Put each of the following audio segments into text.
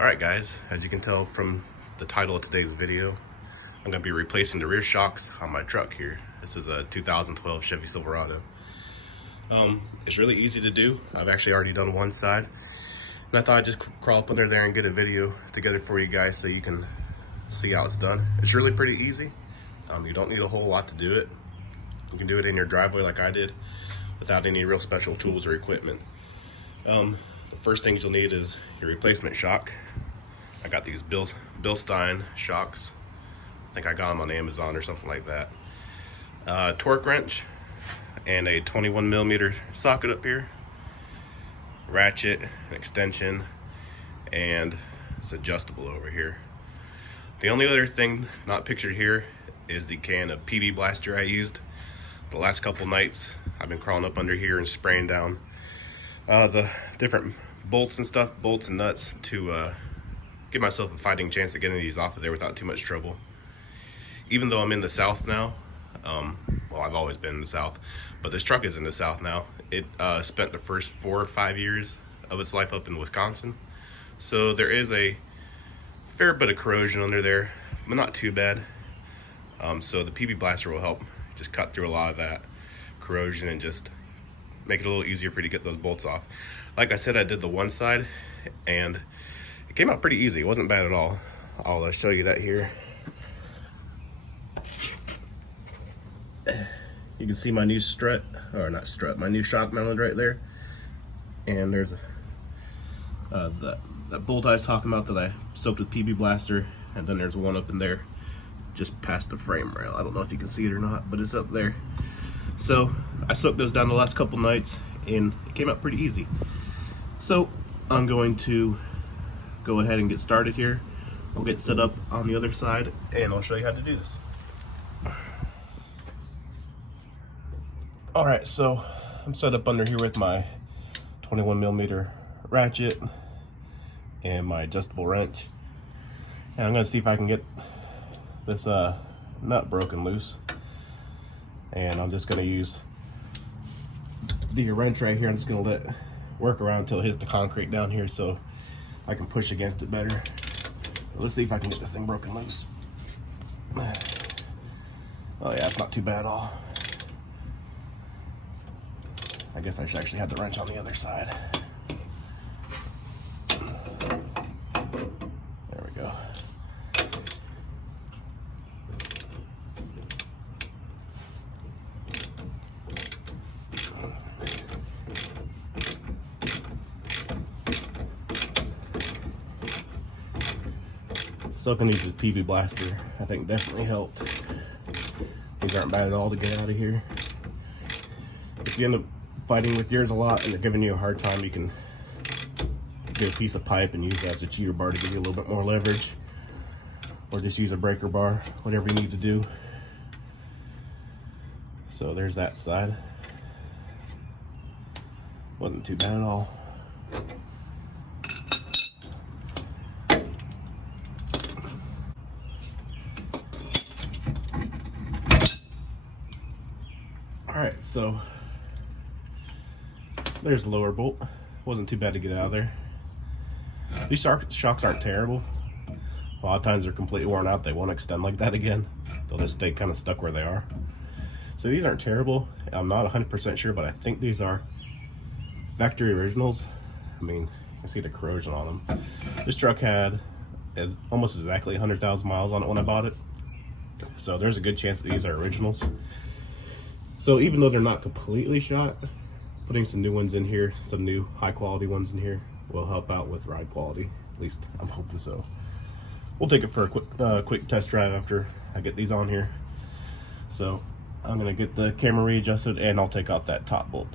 Alright guys, as you can tell from the title of today's video, I'm going to be replacing the rear shocks on my truck here. This is a 2012 Chevy Silverado. It's really easy to do. I've actually already done one side. And I thought I'd just crawl up under there and get a video together for you guys so you can see how it's done. It's really pretty easy. You don't need a whole lot to do it. You can do it in your driveway like I did without any real special tools or equipment. The first things you'll need is your replacement shock. I got these Bilstein shocks. I think I got them on Amazon or something like that. Torque wrench and a 21mm socket up here. Ratchet, an extension, and it's adjustable over here. The only other thing not pictured here is the can of PB Blaster I used. The last couple nights I've been crawling up under here and spraying down the different bolts and nuts to give myself a fighting chance of getting these off of there without too much trouble. Even though I'm in the South now, well, I've always been in the South, but this truck is in the South now. It spent the first 4 or 5 years of its life up in Wisconsin, so there is a fair bit of corrosion under there, but not too bad. So the PB Blaster will help just cut through a lot of that corrosion and just make it a little easier for you to get those bolts off. Like I said, I did the one side and it came out pretty easy. It wasn't bad at all. I'll show you that here. You can see my new strut, or not strut, my new shock mounted right there. And there's that bolt I was talking about that I soaked with PB Blaster, and then there's one up in there just past the frame rail. I don't know if you can see it or not, but it's up there. So I soaked those down the last couple nights and it came out pretty easy. So I'm going to go ahead and get started here. I'll get set up on the other side and I'll show you how to do this. Alright, so I'm set up under here with my 21mm ratchet and my adjustable wrench. And I'm going to see if I can get this nut broken loose. And I'm just going to use the wrench right here. I'm just going to let it work around until it hits the concrete down here so I can push against it better. Let's see if I can get this thing broken loose. Oh yeah, it's not too bad at all. I guess I should actually have the wrench on the other side. There we go. Soaking these with PB Blaster, I think definitely helped. These aren't bad at all to get out of here. If you end up fighting with yours a lot and they're giving you a hard time, you can get a piece of pipe and use that as a cheater bar to give you a little bit more leverage. Or just use a breaker bar, whatever you need to do. So there's that side. Wasn't too bad at all. Alright, so there's the lower bolt. Wasn't too bad to get out of there. These shocks aren't terrible. A lot of times they're completely worn out. They won't extend like that again. They'll just stay kind of stuck where they are. So these aren't terrible. I'm not 100% sure, but I think these are factory originals. I mean, you can see the corrosion on them. This truck had almost exactly 100,000 miles on it when I bought it. So there's a good chance that these are originals. So even though they're not completely shot, putting some new ones in here, some new high quality ones in here, will help out with ride quality. At least I'm hoping so. We'll take it for a quick test drive after I get these on here. So I'm gonna get the camera readjusted and I'll take out that top bolt.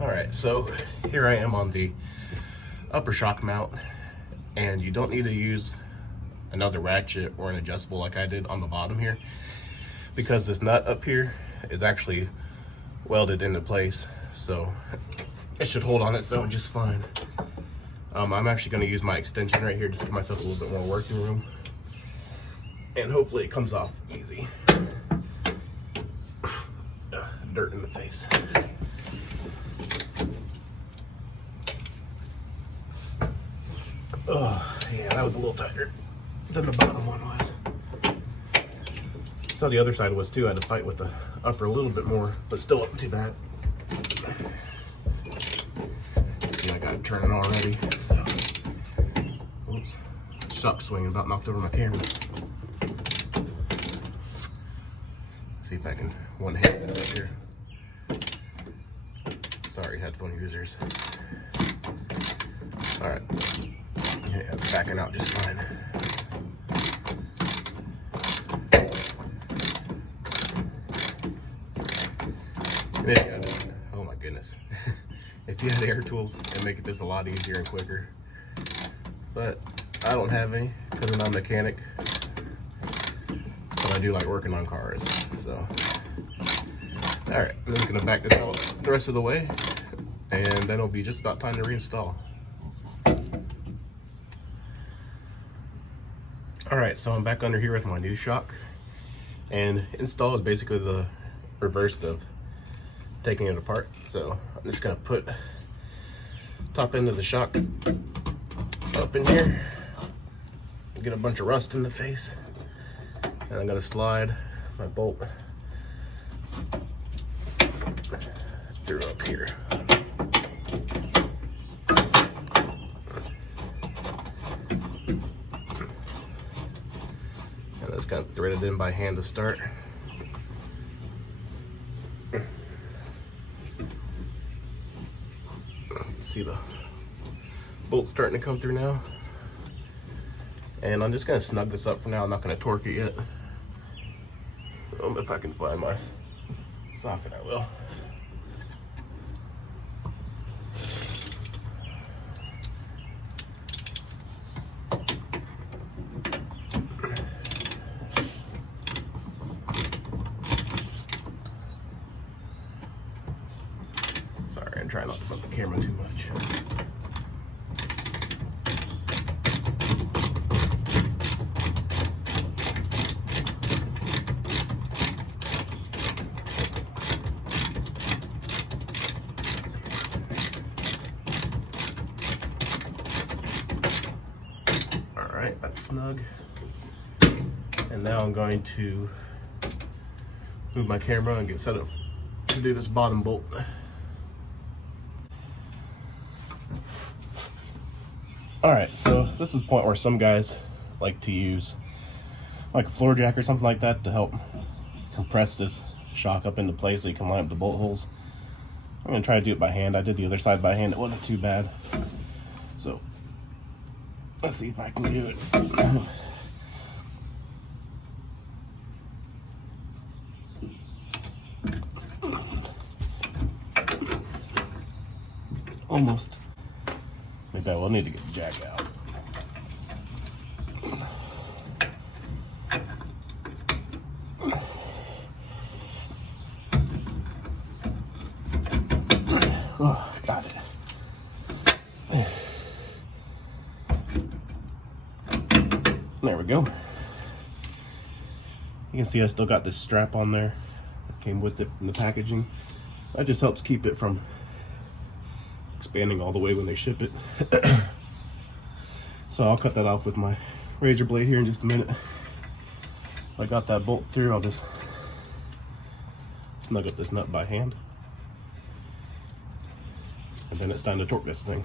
Alright, so here I am on the upper shock mount, and you don't need to use another ratchet or an adjustable like I did on the bottom here, because this nut up here is actually welded into place, so it should hold on its own just fine. I'm actually going to use my extension right here just to give myself a little bit more working room, and hopefully it comes off easy. Dirt in the face. Oh, yeah, that was a little tighter than the bottom one was. So the other side was too. I had to fight with the upper a little bit more, but still wasn't too bad. See, I got it turning already. So, oops, shock swing about knocked over my camera. See if I can one-hand this up here. Sorry, headphone users. All right, yeah, it's backing out just fine. And if you had, oh my goodness, if you had air tools, it'd make this a lot easier and quicker. But I don't have any because I'm not a mechanic. But I do like working on cars, so. All right, I'm just gonna back this out the rest of the way, and then it'll be just about time to reinstall. All right, so I'm back under here with my new shock, and install is basically the reverse of taking it apart. So I'm just gonna put top end of the shock up in here, get a bunch of rust in the face, and I'm gonna slide my bolt through up here. And that's kind of threaded in by hand to start. See the bolt starting to come through now. And I'm just gonna snug this up for now. I'm not gonna torque it yet. If I can find my socket, I will. Sorry, I'm trying not to bump the camera too much. All right, that's snug. And now I'm going to move my camera and get set up to do this bottom bolt. All right, so this is the point where some guys like to use like a floor jack or something like that to help compress this shock up into place so you can line up the bolt holes. I'm gonna try to do it by hand. I did the other side by hand. It wasn't too bad. So let's see if I can do it. Almost. Maybe I will need to get the jack out. Oh, got it. There we go. You can see I still got this strap on there. It came with it from the packaging. That just helps keep it from expanding all the way when they ship it. So I'll cut that off with my razor blade here in just a minute. I got that bolt through. I'll just snug up this nut by hand, and then it's time to torque this thing.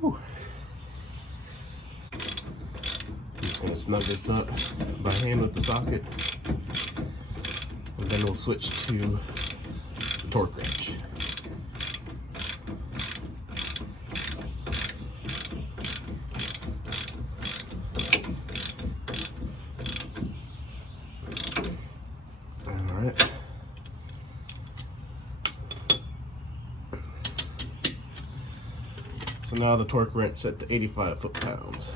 Whew. I'm just gonna snug this up by hand with the socket, and then we'll switch to the torque wrench. So now the torque wrench set to 85 foot-pounds.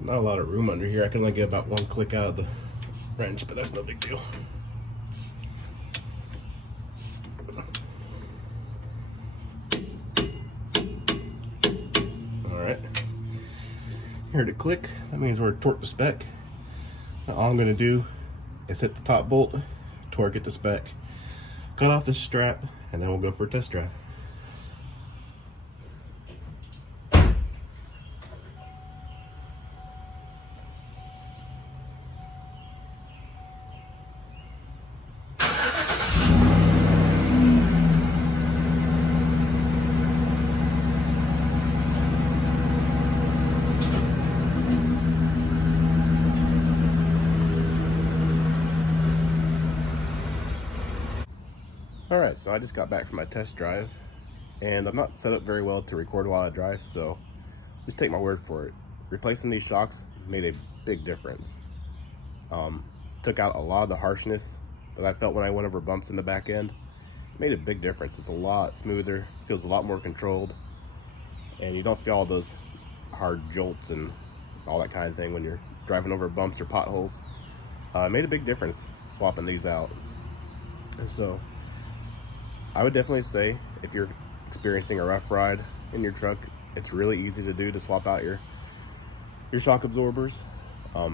Not a lot of room under here. I can only get about one click out of the wrench, but that's no big deal. All right. Heard it click. That means we're torqued to spec. Now all I'm going to do is hit the top bolt, torque it to spec, cut off the strap, and then we'll go for a test drive. Alright, so I just got back from my test drive, and I'm not set up very well to record while I drive, so just take my word for it. Replacing these shocks made a big difference. Took out a lot of the harshness that I felt when I went over bumps in the back end. Made a big difference. It's a lot smoother, feels a lot more controlled, and you don't feel all those hard jolts and all that kind of thing when you're driving over bumps or potholes. It made a big difference swapping these out. And so I would definitely say if you're experiencing a rough ride in your truck, it's really easy to do, to swap out your shock absorbers. It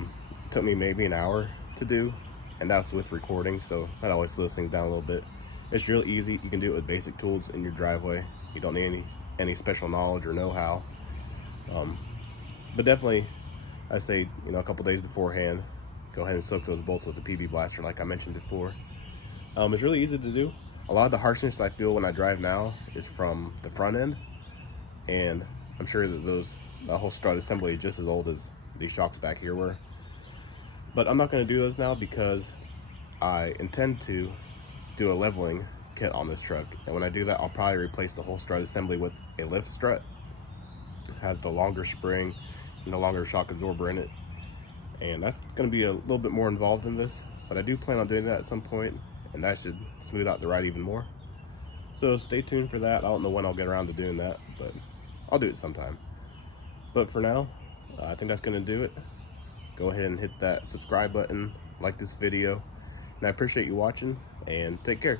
took me maybe an hour to do, and that's with recording, so that always slows things down a little bit. It's real easy. You can do it with basic tools in your driveway. You don't need any special knowledge or know-how. But definitely, I say, a couple days beforehand, go ahead and soak those bolts with the PB Blaster like I mentioned before. It's really easy to do. A lot of the harshness I feel when I drive now is from the front end, and I'm sure that the whole strut assembly is just as old as these shocks back here were. But I'm not going to do those now because I intend to do a leveling kit on this truck, and when I do that, I'll probably replace the whole strut assembly with a lift strut. It has the longer spring and the longer shock absorber in it, and that's going to be a little bit more involved in this, but I do plan on doing that at some point, and that should smooth out the ride even more. So stay tuned for that. I don't know when I'll get around to doing that, but I'll do it sometime. But for now, I think that's going to do it. Go ahead and hit that subscribe button, like this video, and I appreciate you watching, and take care.